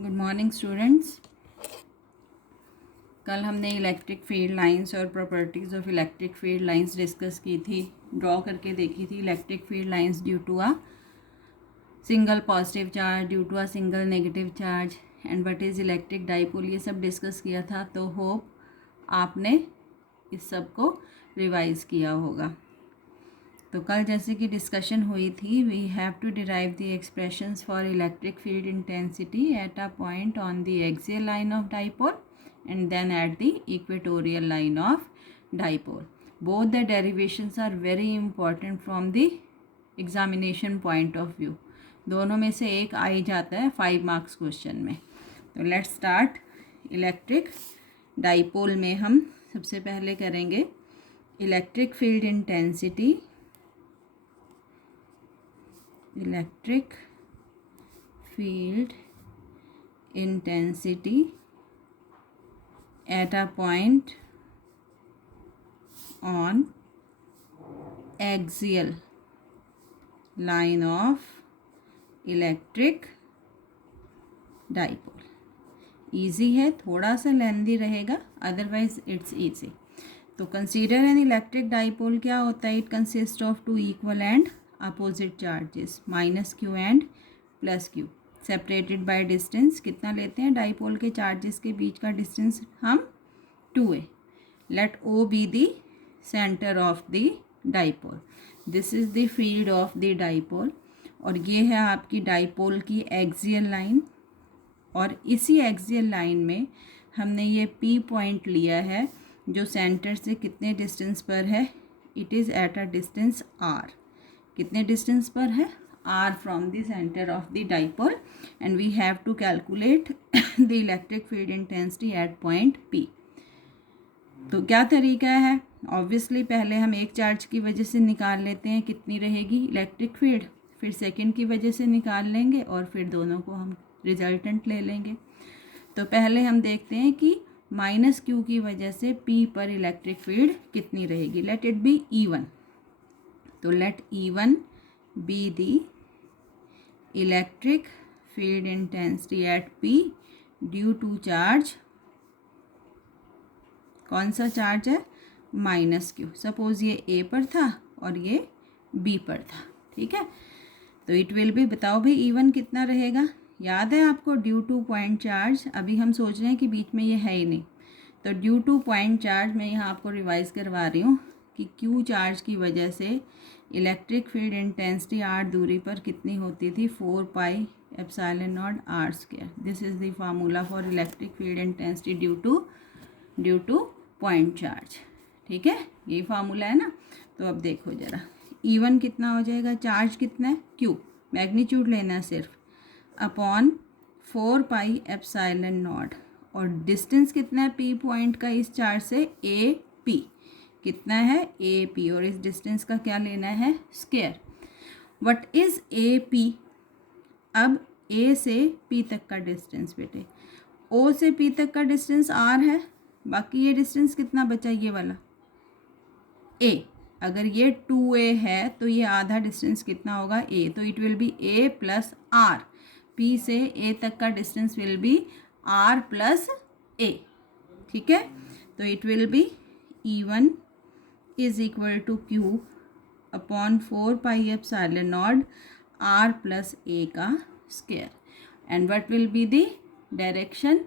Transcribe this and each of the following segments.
Good morning students. कल हमने electric field lines और properties of electric field lines discuss की थी, ड्रॉ करके देखी थी। Electric field lines due to a single positive charge, due to a single negative charge and what is electric dipole, ये सब डिस्कस किया था। तो होप आपने इस सब को रिवाइज़ किया होगा। तो कल जैसे कि डिस्कशन हुई थी, we have to derive the expressions for electric field intensity at a point on the axial line of dipole and then at the equatorial line of dipole. Both the derivations are very important from the examination point of view. दोनों में से एक आ ही जाता है 5 marks question में। तो let's start. Electric dipole में हम सबसे पहले करेंगे electric field intensity, electric field intensity at a point on axial line of electric dipole. Easy है, थोड़ा सा लेंदी रहेगा, अदरवाइज इट्स ईजी। तो कंसीडर एन इलेक्ट्रिक डाइपोल क्या होता है? It consist of 2 equal and opposite charges -q and +q separated by distance. कितना लेते हैं डाइपोल के चार्जेस के बीच का डिस्टेंस? हम 2a। Let O be the centre of the dipole. This is the field of the dipole और ये है आपकी डाइपोल की एक्सियल लाइन। और इसी एक्सियल लाइन में हमने ये P पॉइंट लिया है जो सेंटर से कितने डिस्टेंस पर है? It is at a distance r। कितने डिस्टेंस पर है? r from the center of the dipole and we have to calculate the electric field intensity at point P. तो क्या तरीका है? ऑब्वियसली पहले हम एक चार्ज की वजह से निकाल लेते हैं कितनी रहेगी इलेक्ट्रिक फील्ड, फिर सेकंड की वजह से निकाल लेंगे और फिर दोनों को हम रिजल्टेंट ले लेंगे। तो पहले हम देखते हैं कि -q की वजह से P पर इलेक्ट्रिक फील्ड कितनी रहेगी। Let it be E1। तो late E1 be the electric field intensity at P due to charge। कौन सा चार्ज है? -q। सपोज ये A पर था और ये B पर था, ठीक है। तो इट विल भी, बताओ भाई E1 कितना रहेगा? याद है आपको? Due two point charge. अभी हम सोच रहे हैं कि बीच में ये है ही नहीं, तो ड्यू टू पॉइंट चार्ज मैं यहाँ आपको रिवाइज करवा रही हूँ कि Q चार्ज की वजह से इलेक्ट्रिक फील्ड इंटेंसिटी r दूरी पर कितनी होती थी? 4πε0 r²। This is the formula for electric field intensity due two point charge, ठीक है। यही फार्मूला है ना। तो अब देखो ज़रा, E1 कितना हो जाएगा? चार्ज कितना है? Q, मैग्नीट्यूड लेना है सिर्फ, अपॉन 4πε0 और डिस्टेंस कितना है P पॉइंट का इस चार्ज से? AP। कितना है? AP। और इस डिस्टेंस का क्या लेना है? स्क्वायर। What is AP? अब A से P तक का डिस्टेंस बेटे, O से P तक का डिस्टेंस R है, बाकी ये डिस्टेंस कितना बचा? ये वाला A। अगर ये 2a है तो ये आधा डिस्टेंस कितना होगा? A। तो it will be A + R। P से A तक का distance will be R + A, ठीक है। तो it will be E1 is equal to Q upon 4πε0 R + A का square. And what will be the direction?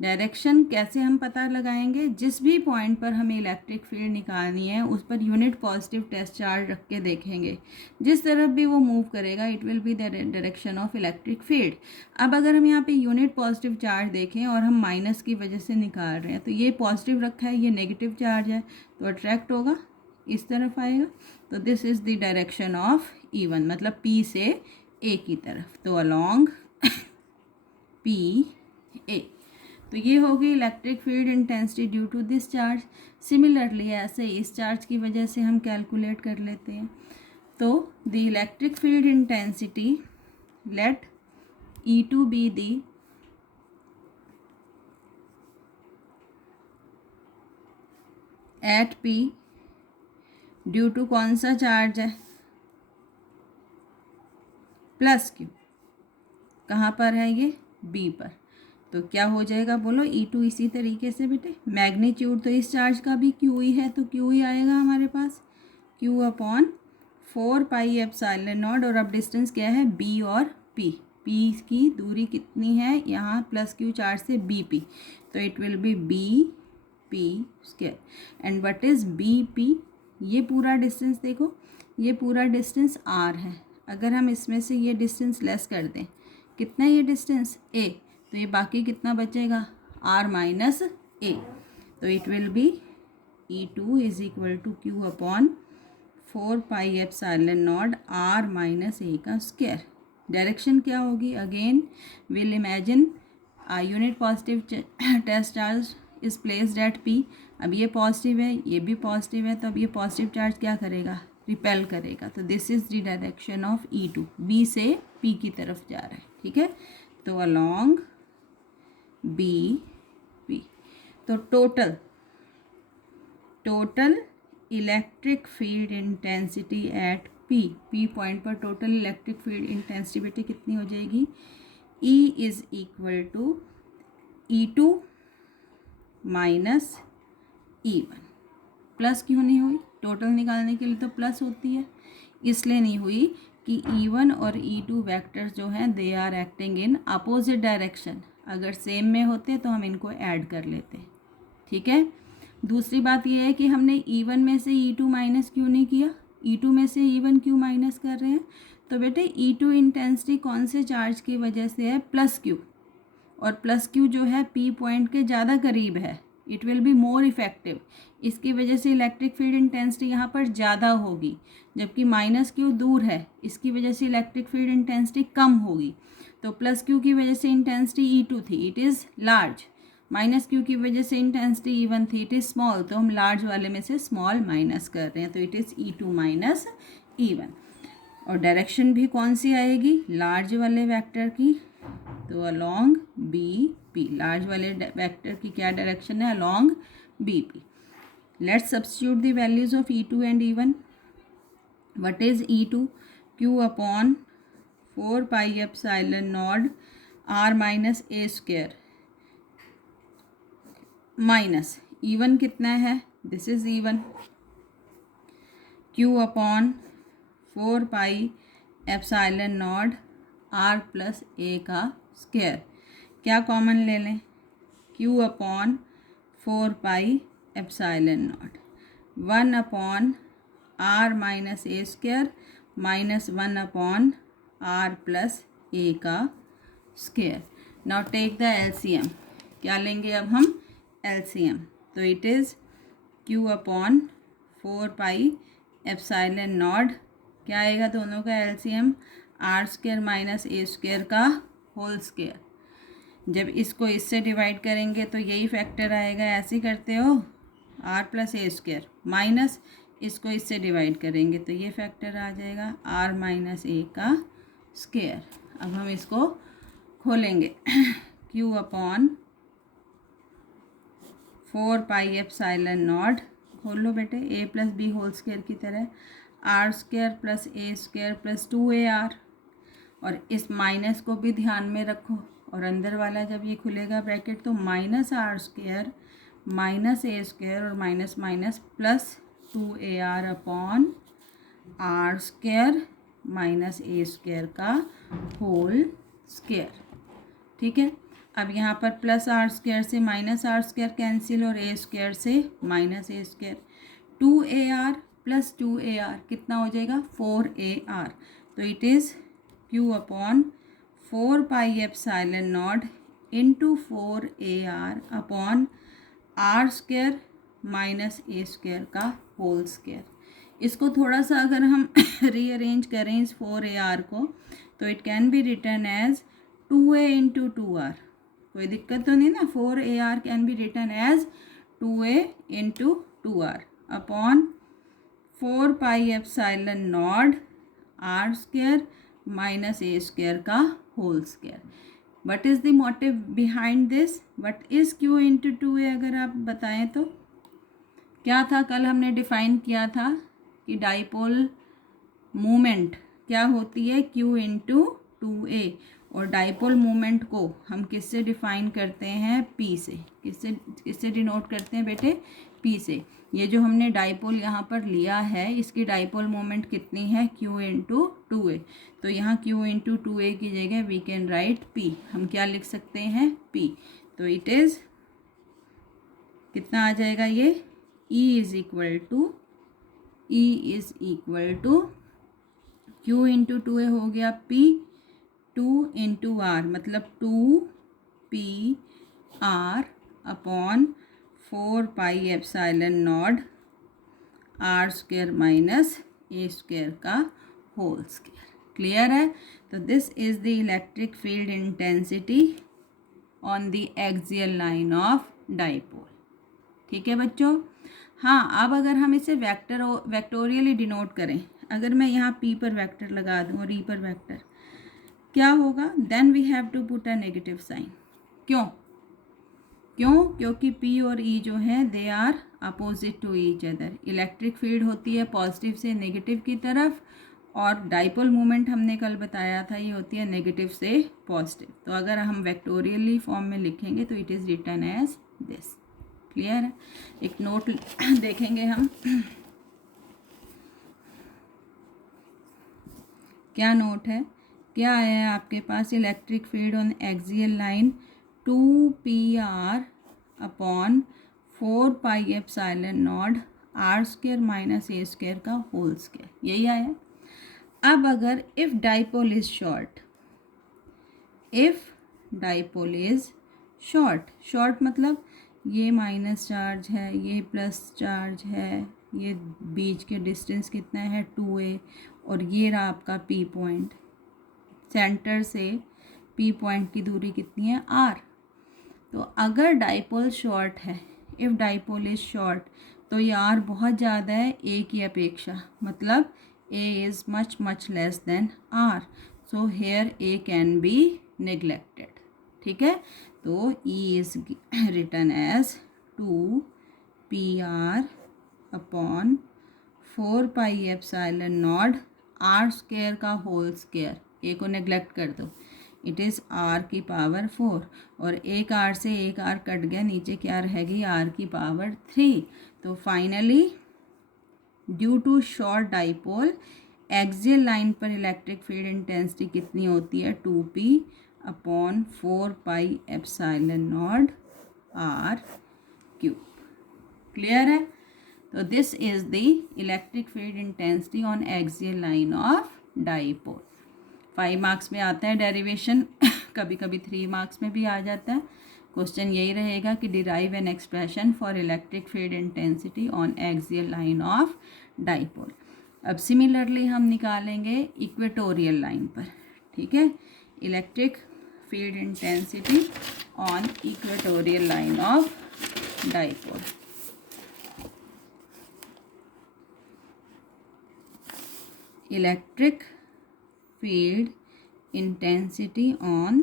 Direction कैसे हम पता लगाएंगे? जिस भी पॉइंट पर हमें इलेक्ट्रिक फील्ड निकालनी है उस per unit positive test charge रख के देखेंगे। जिस तरफ भी वो मूव करेगा it will be the direction of electric field. अब अगर हम यहाँ पे यूनिट पॉजिटिव चार्ज देखें और हम माइनस की वजह से निकाल रहे हैं, तो ये पॉजिटिव रखा है, ये नेगेटिव चार्ज है, तो अट्रैक्ट होगा, इस तरफ आएगा। तो this is the direction of E1, मतलब P से A की तरफ। तो अलॉन्ग PA। तो ये होगी electric field intensity due to this charge. Similarly ऐसे इस चार्ज की वजह से हम कैलकुलेट कर लेते हैं। तो the electric field intensity, let E2 be the at P due to कौन सा चार्ज है? +q। कहाँ पर है ये? B पर। तो क्या हो जाएगा बोलो, E2 इसी तरीके से बेटे, मैग्नीट्यूड तो इस चार्ज का भी क्यू ही है तो क्यू ही आएगा हमारे पास, क्यू अपॉन 4πε0। और अब डिस्टेंस क्या है, B और P, P की दूरी कितनी है यहाँ प्लस क्यू चार्ज से BP, तो it will B BP²। And what is BP, ये पूरा डिस्टेंस देखो, ये पूरा डिस्टेंस R है। अगर हम इसमें से ये डिस्टेंस लेस कर दें, कितना ये डिस्टेंस A, तो ये बाकी कितना बचेगा R माइनस A, तो it will be E2 is equal to Q upon 4πε0 R minus A का स्क्वायर। डायरेक्शन क्या होगी, again will imagine unit positive test charge is placed at P। अब ये पॉजिटिव है, ये भी पॉजिटिव है, तो अब ये पॉजिटिव चार्ज क्या करेगा, रिपेल करेगा। तो this is the direction of E2, B से P की तरफ जा रहा है, ठीक है। तो अलॉन्ग BP, तो total electric field intensity at P point पर टोटल इलेक्ट्रिक फील्ड इंटेंसिटी बेटे कितनी हो जाएगी, E is equal to E2 minus E1। Plus क्यों नहीं हुई, टोटल निकालने के लिए तो प्लस होती है, इसलिए नहीं हुई कि E1 और E2 वेक्टर्स जो हैं they are acting in opposite direction. अगर सेम में होते तो हम इनको ऐड कर लेते, ठीक है। दूसरी बात ये है कि हमने E1 में से E2 माइनस क्यों नहीं किया, E2 में से E1 क्यों माइनस कर रहे हैं, तो बेटे E2 इंटेंसिटी कौन से चार्ज की वजह से है, प्लस क्यू, और प्लस क्यू जो है P पॉइंट के ज़्यादा करीब है, it will be more effective, इसकी वजह से इलेक्ट्रिक फील्ड इंटेंसिटी यहाँ पर ज़्यादा होगी, जबकि माइनस क्यू दूर है, इसकी वजह से इलेक्ट्रिक फील्ड इंटेंसिटी कम होगी। तो प्लस क्यू की वजह से इंटेंसिटी E2 थी, it is large, minus Q की वजह से इंटेंसिटी E1 थी, इट इज़ स्मॉल, तो हम लार्ज वाले में से स्मॉल माइनस कर रहे हैं, तो it is E2 minus E1। और डायरेक्शन भी कौन सी आएगी, लार्ज वाले वेक्टर की, तो अलॉन्ग BP, लार्ज वाले वेक्टर की क्या डायरेक्शन है, along BP। Let's substitute the values of E2 and E1। What is E2, Q upon 4πε0 R minus A² minus E1 कितना है, this is E1, Q upon 4πε0 R plus A का square. क्या common ले लें, Q upon 4πε0, 1 अपॉन R minus A² minus 1 अपॉन R plus A का square. Now take the LCM, क्या लेंगे अब हम LCM, तो इट इज़ Q अपॉन 4πε0, क्या आएगा दोनों का LCM, R² माइनस A² का होल स्क्वायर। जब इसको इससे डिवाइड करेंगे तो यही फैक्टर आएगा, ऐसे करते हो R प्लस A² माइनस इसको इससे डिवाइड करेंगे तो ये फैक्टर आ जाएगा R माइनस A का स्क्वायर। अब हम इसको खोलेंगे, Q अपॉन 4πε0, खोल लो बेटे, A plus B whole square की तरह, R² plus A² plus 2AR, और इस माइनस को भी ध्यान में रखो, और अंदर वाला जब ये खुलेगा ब्रैकेट तो माइनस R² माइनस A² और minus minus plus 2AR upon R² minus A² का होल स्क्वायर, ठीक है। अब यहाँ पर प्लस R² से माइनस R² कैंसिल और A² से minus A², 2AR plus 2AR कितना हो जाएगा, 4AR, तो it is Q upon 4πε0 into 4AR upon R² minus A² का होल स्क्वायर। इसको थोड़ा सा अगर हम रीअरेंज करें इस 4AR को, तो it can be written as 2A into 2R, कोई दिक्कत तो नहीं ना, 4AR can be written as 2A into 2R upon 4πε0 R² minus A² का whole square. What is the motive behind this, what is Q into 2A, अगर आप बताएं तो क्या था, कल हमने डिफाइन किया था कि डाइपोल मोमेंट क्या होती है, Q इंटू 2A, और डाइपोल मोमेंट को हम किससे डिफाइन करते हैं, पी से। किससे डिनोट करते हैं बेटे, पी से। ये जो हमने डाइपोल यहाँ पर लिया है इसकी डाइपोल मोमेंट कितनी है, क्यू इंटू टू ए। तो यहाँ क्यू इंटू टू ए की जगह वी कैन राइट पी। हम क्या लिख सकते हैं, पी। तो इट इज़ कितना आ जाएगा ये, E is equal to Q into two A हो गया पी, टू इंटू आर मतलब two P R upon 4 pi epsilon naught are square minus A square का होल स्क्वायर। क्लियर है। तो this is the electric field intensity on the axial line of dipole. ठीक है बच्चों। हाँ, अब अगर हम इसे वेक्टोरियली डिनोट करें, अगर मैं यहाँ पी पर वेक्टर लगा दूँ और ई पर वेक्टर, क्या होगा, then we have to put a negative sign. क्यों, क्योंकि पी और ई जो है they are opposite to each other. Electric field होती है पॉजिटिव से नेगेटिव की तरफ, और डाइपोल मोमेंट हमने कल बताया था ये होती है नेगेटिव से पॉजिटिव। तो अगर हम वेक्टोरियली फॉर्म में लिखेंगे तो it is written as this. Clear है। एक नोट देखेंगे हम, क्या नोट है, क्या है आपके पास, electric field on axial line 2 PR upon 4 pi epsilon naught are square minus A square का होल स्क्वायर, यही आया। अब अगर if dipole is short, short मतलब ये माइनस चार्ज है, ये प्लस चार्ज है, ये बीच के डिस्टेंस कितना है 2a, और ये रहा आपका पी पॉइंट, सेंटर से पी पॉइंट की दूरी कितनी है, r। तो अगर डाइपोल शॉर्ट है, इफ़ डाइपोल इज़ शॉर्ट, तो ये r बहुत ज़्यादा है a की अपेक्षा, मतलब a is much less than r, so here a can be neglected. ठीक है। तो E is written as 2 PR upon 4 pi epsilon naught are square का होल स्क्वायर, ए को नेग्लेक्ट कर दो, इट इज़ r की पावर 4, और एक r से एक r कट गया, नीचे क्या रहेगी, r की पावर 3। तो finally due to short dipole axial line पर इलेक्ट्रिक फील्ड इंटेंसिटी कितनी होती है, 2p upon 4 pi epsilon naught r cube. Clear है। तो this is the electric field intensity on axial line of dipole. 5 marks में आता है डेरिवेशन, कभी कभी 3 मार्क्स में भी आ जाता है। क्वेश्चन यही रहेगा कि derive an expression for electric field intensity on axial line of dipole. अब सिमिलरली हम निकालेंगे इक्वेटोरियल लाइन पर। ठीक है, electric field intensity on equatorial line of dipole. Electric field intensity on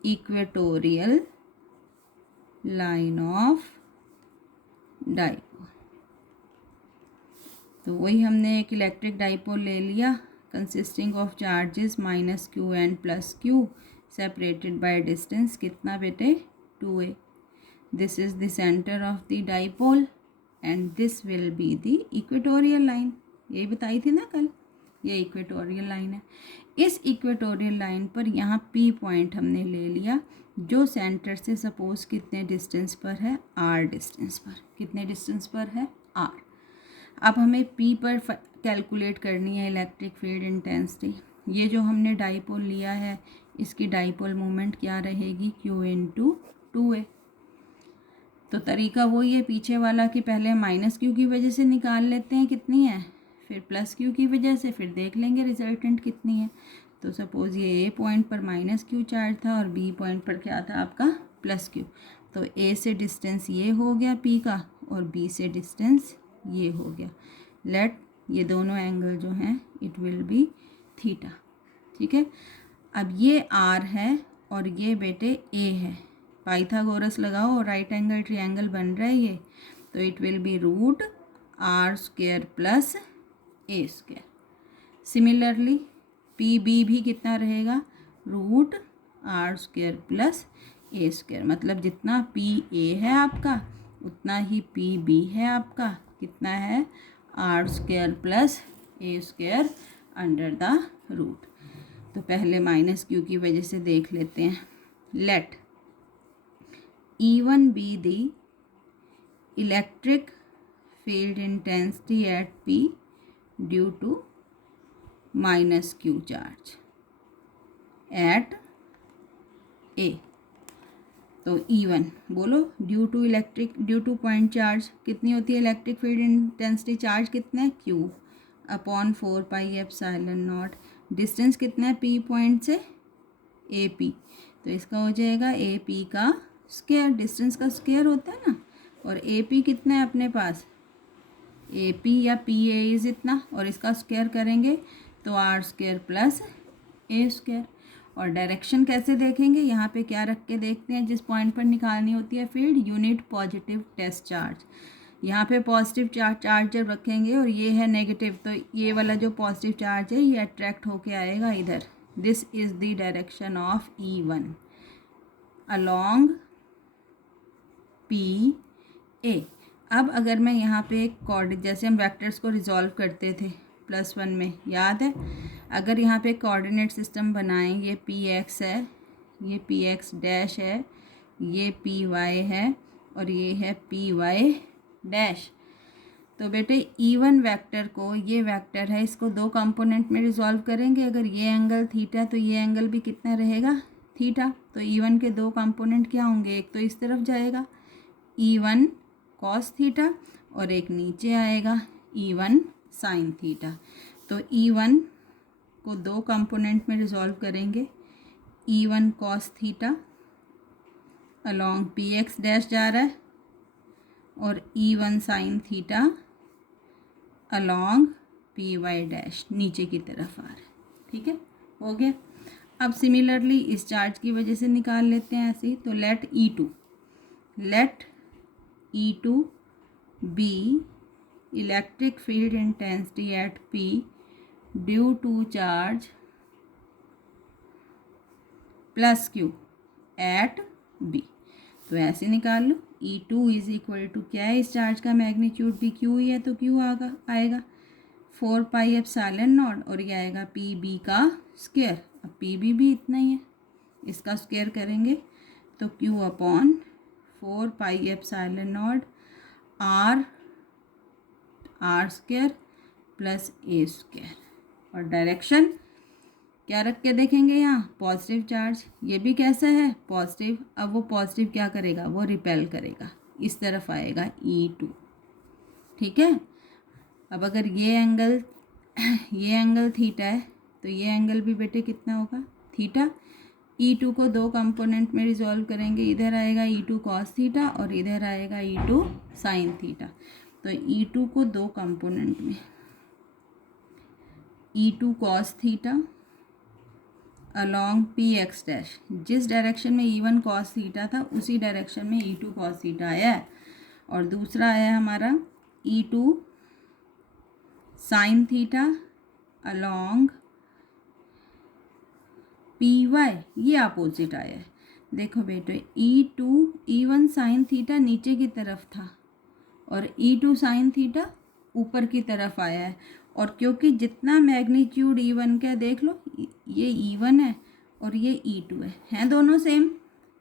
equatorial line of dipole. तो वही हमने एक इलेक्ट्रिक डाइपोल ले लिया consisting of charges -q and +q separated by distance कितना बेटे, 2a। This is the centre of the dipole and this will be the equatorial line. यही बताई थी ना कल, ये इक्वेटोरियल लाइन है। इस इक्वेटोरियल लाइन पर यहाँ P पॉइंट हमने ले लिया, जो सेंटर से सपोज कितने डिस्टेंस पर है, r डिस्टेंस पर। कितने डिस्टेंस पर है, r। अब हमें P पर कैलकुलेट करनी है इलेक्ट्रिक फील्ड इंटेंसिटी। ये जो हमने डाइपोल लिया है इसकी डाइपोल मोमेंट क्या रहेगी, q इंटू 2a। तो तरीका वही है पीछे वाला कि पहले -q की वजह से निकाल लेते हैं कितनी है, फिर +q की वजह से, फिर देख लेंगे रिजल्टेंट कितनी है। तो सपोज़ ये A पॉइंट पर -q चार्ज था और B पॉइंट पर क्या था आपका +q। तो A से डिस्टेंस ये हो गया P का और B से डिस्टेंस ये हो गया। लेट ये दोनों एंगल जो हैं इट विल बी थीटा। ठीक है। अब ये R है और ये बेटे A है, पाइथागोरस लगाओ और राइट एंगल ट्रायंगल बन रहा है ये, तो it will be √r² + a²। Similarly PB भी कितना रहेगा, रूट आर स्क्वायर प्लस ए स्क्वायर। मतलब जितना पी ए है आपका उतना ही पी बी है आपका, कितना है r square plus A square under the root. तो पहले माइनस क्यू की वजह से देख लेते हैं। Let E1 be the electric field intensity at P due to minus Q charge at A। तो E1 बोलो ड्यू टू पॉइंट चार्ज कितनी होती है इलेक्ट्रिक फील्ड इंटेंसिटी, चार्ज कितना है Q अपॉन 4πε0। डिस्टेंस कितना है P पॉइंट से AP, तो इसका हो जाएगा AP का स्क्वायर, डिस्टेंस का स्क्वायर होता है ना। और AP कितना है अपने पास, AP या PA इज इतना, और इसका स्क्वायर करेंगे तो आर स्क्वायर प्लस ए स्क्वायर। और डायरेक्शन कैसे देखेंगे, यहाँ पे क्या रख के देखते हैं, जिस पॉइंट पर निकालनी होती है field, unit positive test charge. यहाँ पे पॉजिटिव चार्ज जब रखेंगे और ये है नेगेटिव, तो ये वाला जो पॉजिटिव चार्ज है ये अट्रैक्ट होके आएगा इधर। This is the direction of E1 along PA। अब अगर मैं यहाँ पे एक कोऑर्डिनेट, जैसे हम वेक्टर्स को रिजॉल्व करते थे +1 में, याद है, अगर यहाँ पे कोऑर्डिनेट सिस्टम बनाएं, ये PX है, ये PX डैश है, ये PY है और ये है PY डैश। तो बेटे E1 वेक्टर को, ये वेक्टर है, इसको दो कंपोनेंट में रिजॉल्व करेंगे। अगर ये एंगल थीटा तो ये एंगल भी कितना रहेगा, थीटा। तो E1 के दो कंपोनेंट क्या होंगे, एक तो इस तरफ जाएगा E1 कॉस थीटा और एक नीचे आएगा E1 साइन थीटा। तो E1 को दो कंपोनेंट में रिजॉल्व करेंगे, E1 cos theta along PX dash जा रहा है और E1 sine theta along PY dash नीचे की तरफ आ रहा है। ठीक है, हो गया। अब सिमिलरली इस चार्ज की वजह से निकाल लेते हैं ऐसे ही। तो late E2 be electric field intensity at P due to charge plus Q at B। तो ऐसे निकाल लो। E2 इज इक्वल टू क्या है, इस चार्ज का मैग्नीट्यूड भी Q ही है, तो Q आएगा 4πε0 और ये आएगा PB का स्क्वायर। अब PB भी इतना ही है, इसका स्क्वायर करेंगे तो Q upon 4πε0 R square plus ए स्क्वायर। और डायरेक्शन क्या रख के देखेंगे, यहाँ पॉजिटिव चार्ज, ये भी कैसा है पॉजिटिव। अब वो पॉजिटिव क्या करेगा, वो रिपेल करेगा, इस तरफ आएगा E2। ठीक है। अब अगर ये एंगल थीटा है तो ये एंगल भी बेटे कितना होगा, थीटा। E2 को दो कंपोनेंट में रिजॉल्व करेंगे, इधर आएगा E2 कॉस थीटा और इधर आएगा E2 साइन थीटा। तो E2 को दो कंपोनेंट में, E2 cos theta along PX dash, जिस डायरेक्शन में E1 कॉस थीटा था उसी डायरेक्शन में E2 कॉस थीटा आया है। और दूसरा आया हमारा E2 sine theta along PY, ये अपोजिट आया है। देखो बेटे E1 साइन थीटा नीचे की तरफ था और E2 साइन थीटा ऊपर की तरफ आया है। और क्योंकि जितना मैग्नीट्यूड E1 का है, देख लो ये E1 है और ये E2 है दोनों सेम।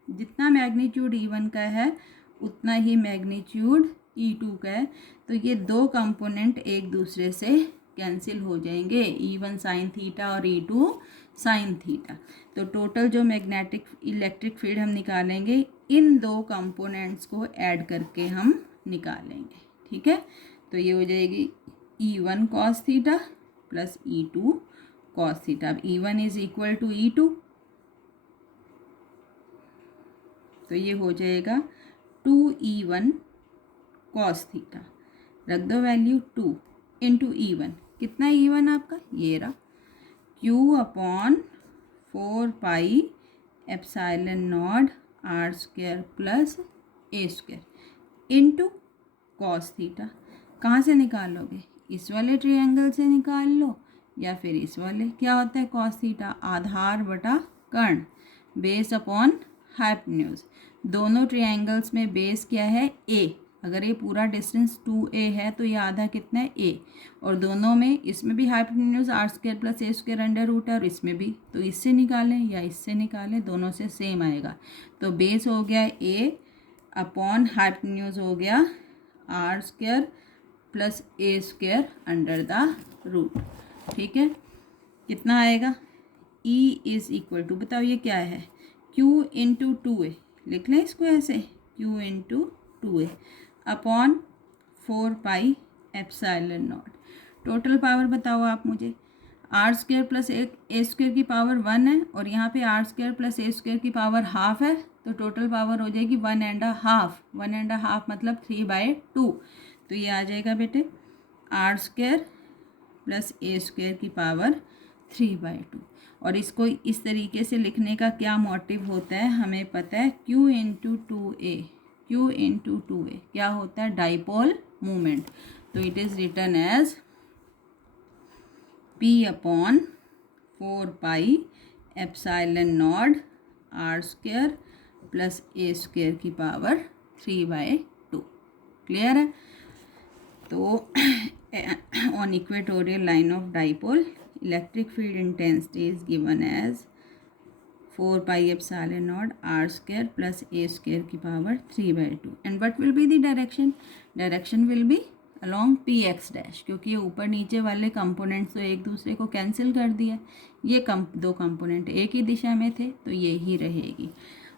जितना मैग्नीट्यूड E1 का है उतना ही मैग्नीट्यूड E2 का है। तो ये दो कंपोनेंट एक दूसरे से कैंसिल हो जाएंगे, E1 साइन थीटा और E2 साइन थीटा। तो टोटल जो मैग्नेटिक इलेक्ट्रिक फील्ड हम निकालेंगे इन दो कंपोनेंट्स को ऐड करके हम निकालेंगे। ठीक है, तो ये हो जाएगी E1 cos theta plus E2 cos theta. अब E1 is equal to E2, तो ये हो जाएगा 2E1 कॉस थीटा, रख दो वैल्यू 2 इंटू E1। कितना E1 आपका, ये रहा Q upon 4πε0 R square plus ए स्क्वायर इंटू कॉस थीटा। कहाँ से निकालोगे, इस वाले ट्रायंगल से निकाल लो या फिर इस वाले। क्या होता है कॉस थीटा, आधार बटा कर्ण, बेस अपॉन हाइपोटेन्यूज। दोनों ट्रायंगल्स में बेस क्या है? a। अगर ये पूरा डिस्टेंस 2a है तो ये आधा कितना है? a। और दोनों में, इसमें भी हाइपोटेन्यूज आर स्क्वायर प्लस ए स्क्वायर अंडर रूट है और इसमें भी, तो इससे निकालें या इससे निकालें, दोनों से सेम आएगा। तो बेस हो गया a अपॉन हाइपोटेन्यूज हो गया r square plus A square under the root. ठीक है, कितना आएगा? E इज इक्वल टू, बताओ ये क्या है? Q इंटू 2a, लिख लें इसको ऐसे, Q into 2a upon 4 pi epsilon naught. Total power बताओ आप मुझे। आर स्क्वायर प्लस ए स्क्वायर की पावर 1 है और यहाँ पे आर स्क्वायर प्लस ए स्क्वायर की पावर हाफ है, तो टोटल पावर हो जाएगी 1.5। 1.5 मतलब 3/2। तो ये आ जाएगा बेटे आर स्क्वायर प्लस ए स्क्वायर की पावर 3/2। और इसको इस तरीके से लिखने का क्या मोटिव होता है? हमें पता है Q into 2a, Q into 2a क्या होता है? Dipole moment. तो it is written as P upon 4 pi epsilon naught are square plus A square की पावर 3/2। क्लियर है? तो on equatorial line of dipole, electric field intensity is given as 4 pi epsilon naught r square plus a square की power 3/2। and what will be the direction? Direction will be along px dash, क्योंकि ये ऊपर नीचे वाले components तो एक दूसरे को कैंसिल कर दिया। ये दो कंपोनेंट एक ही दिशा में थे तो ये ही रहेगी।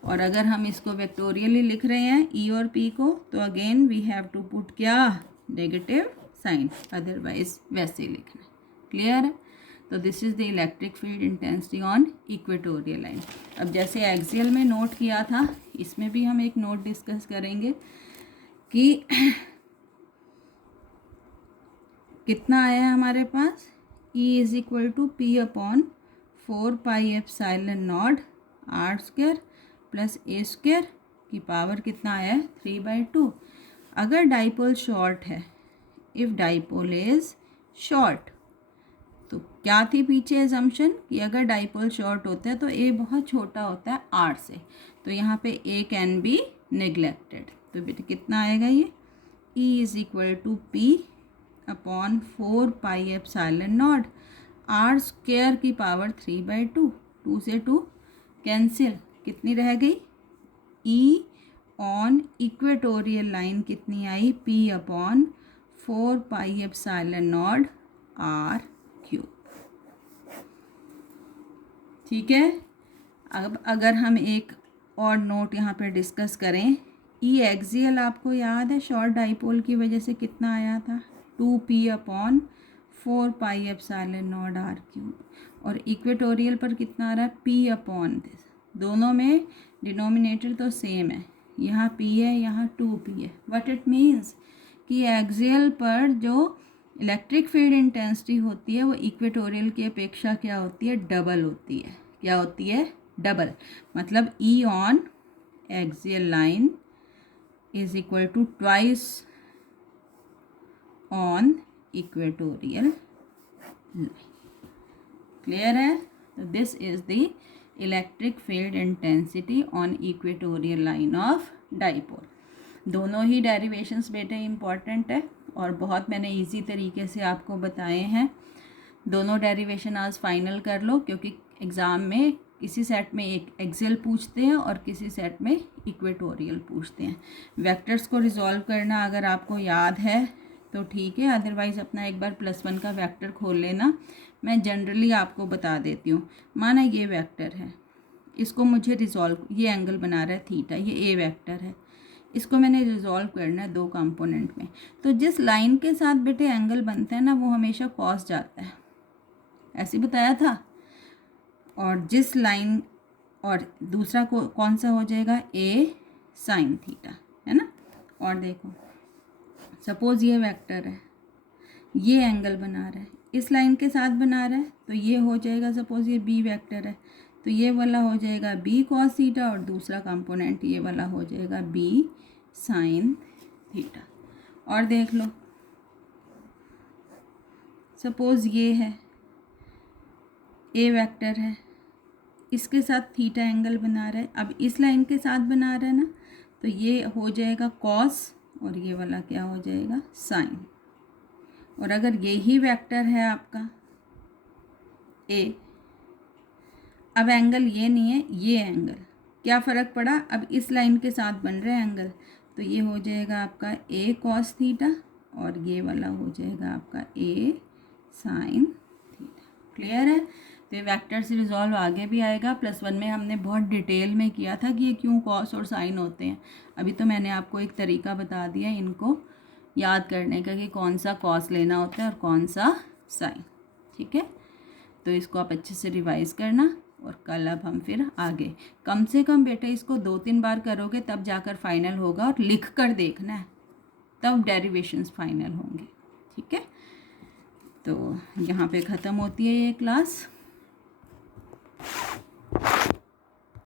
और अगर हम इसको वेक्टोरियली लिख रहे हैं ई और पी को, तो again we have to put क्या? नेगेटिव साइन, अदरवाइज वैसे ही लिखना। क्लियर है? तो this is the electric field intensity on equatorial line. अब जैसे एक्सियल में नोट किया था, इसमें भी हम एक नोट डिस्कस करेंगे कि कितना आया है हमारे पास? E is equal to P upon 4 pi epsilon naught are square plus A square की पावर कितना आया है? 3/2। अगर डाइपोल शॉर्ट है, इफ़ डाइपोल इज शॉर्ट, तो क्या थी पीछे एजम्पशन कि अगर डाइपोल शॉर्ट होता है तो ए बहुत छोटा होता है आर से, तो यहाँ पे ए कैन बी नेग्लेक्टेड। तो बेटा कितना आएगा ये? E is equal to P upon 4 pi epsilon naught are square की पावर 3/2। 2 से 2 कैंसिल, कितनी रह गई? E ऑन इक्वेटोरियल लाइन कितनी आई? P upon 4 pi epsilon naught R cube. ठीक है, अब अगर हम एक और नोट यहाँ पे डिस्कस करें, ई एक्सियल आपको याद है शॉर्ट डाइपोल की वजह से कितना आया था? 2p upon 4 pi epsilon naught R cube. और इक्वेटोरियल पर कितना आ रहा है? p upon this. दोनों में डिनोमिनेटर तो सेम है, यहाँ p है यहाँ 2p है। व्हाट इट मीन्स कि एक्सियल पर जो इलेक्ट्रिक फील्ड इंटेंसिटी होती है वो इक्वेटोरियल की अपेक्षा क्या होती है? डबल होती है। क्या होती है? डबल। मतलब E on axial line is equal to twice on equatorial line. Clear है? तो this is the electric field intensity on equatorial line of dipole. दोनों ही डेरिवेशंस बेटे इम्पॉर्टेंट है और बहुत मैंने इजी तरीके से आपको बताए हैं। दोनों डेरिवेशन आज फाइनल कर लो, क्योंकि एग्ज़ाम में किसी सेट में एक एक्सेल पूछते हैं और किसी सेट में इक्वेटोरियल पूछते हैं। वेक्टर्स को रिजॉल्व करना अगर आपको याद है तो ठीक है, अदरवाइज़ अपना एक बार +1 का वेक्टर खोल लेना। मैं जनरली आपको बता देती हूँ। माना ये वेक्टर है, इसको मुझे रिजॉल्व, ये एंगल बना रहा है थीटा, ये ए वेक्टर है, इसको मैंने रिजॉल्व करना है 2 कंपोनेंट में। तो जिस लाइन के साथ बेटे एंगल बनता है ना, वो हमेशा कॉस जाता है, ऐसे बताया था। और जिस लाइन, और दूसरा को कौन सा हो जाएगा? ए साइन थीटा, है ना। और देखो, सपोज ये वेक्टर है, ये एंगल बना रहा है, इस लाइन के साथ बना रहा है, तो ये हो जाएगा, सपोज ये बी वेक्टर है तो ये वाला हो जाएगा बी कॉस थीटा, और दूसरा कंपोनेंट ये वाला हो जाएगा बी साइन थीटा। और देख लो, सपोज ये है, ए वेक्टर है, इसके साथ थीटा एंगल बना रहा है, अब इस लाइन के साथ बना रहा है ना, तो ये हो जाएगा कॉस और ये वाला क्या हो जाएगा साइन। और अगर यही वेक्टर है आपका ए, अब एंगल ये नहीं है, ये एंगल, क्या फ़र्क पड़ा, अब इस लाइन के साथ बन रहा है एंगल, तो ये हो जाएगा आपका ए कॉस थीटा और ये वाला हो जाएगा आपका ए साइन थीटा। क्लियर है? तो ये वेक्टर से रिजॉल्व आगे भी आएगा। +1 में हमने बहुत डिटेल में किया था कि ये क्यों कॉस और साइन होते हैं। अभी तो मैंने आपको एक तरीका बता दिया इनको याद करने का कि कौन सा कॉस लेना होता है और कौन सा साइन। ठीक है, तो इसको आप अच्छे से रिवाइज़ करना और कल अब हम फिर आगे, कम से कम बेटा इसको 2-3 बार करोगे तब जाकर फाइनल होगा, और लिख कर देखना है तब डेरिवेशंस फाइनल होंगे। ठीक है, तो यहाँ पे ख़त्म होती है ये क्लास।